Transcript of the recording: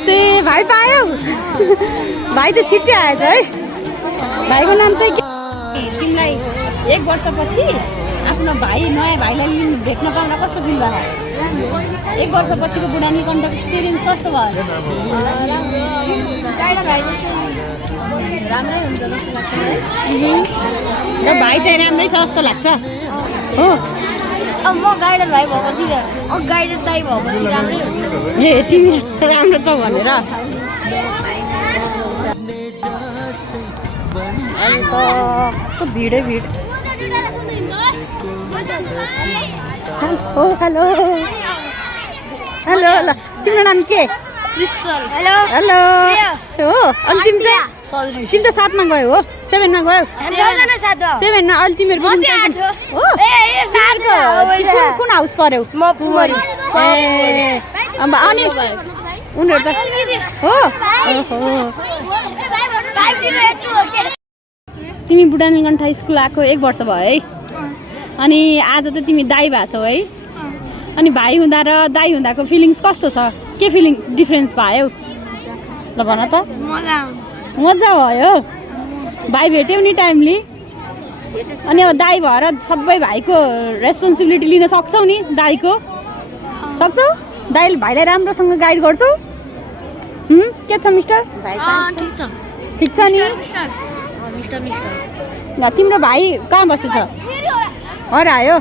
नमस्ते भाइ पायौ भाइ त छिट्टै आएछ है भाइको नाम चाहिँ के तिमीलाई 1 वर्षपछि आफ्नो भाइ नयाँ भाइलाई भेट्न पाउँदा कस्तो फिल भयो 1 वर्षपछिको बुढानी कन्ट्याक्ट एक्सपिरियन्स कस्तो भयो राम्रै हुन्छ जस्तो लाग्छ है र भाइ चाहिँ राम्रै छ जस्तो लाग्छ हो अब म गाइडर भाइ भएपछि गाइडर दाइ भएपछि राम्रै हुन्छ ए तिमी राम्रो छौ भनेर अन्त कस्तो भिडै भिड हेलो हेलो ल तिम्रो नाम के क्रिस्टल हेलो हेलो हो अनि तिमी चाहिँ तिमी त 7 मा गयौ हो 7 मा गयौ 7 मा अहिले तिमीहरु पनि हो कुन हाउस पर्यौ म पुमरी ए अब अनि उनीहरु त हो ओहो तिमी बुढानीकण्ठ स्कुल आएको 1 वर्ष भयो है अनि आज त तिमी दाइ भएछौ है अनि भाइ हुँदा र दाइ हुँदाको फिलिङ्स कस्तो छ के फिलिङ्स डिफरेन्स भयो ल भन त मजा भयो भाइ भेट्यौ नि टाइमली अनि अब दाइ भएर सबै भाइको रेस्पोन्सिबिलिटी लिन सक्छौ नि दाइको सक्छौ दाइले भाइलाई राम्रोसँग गाइड गर्छौ के छ मिस्टर ठिक छ नि ल तिम्रो भाइ कहाँ बसेछ हरायो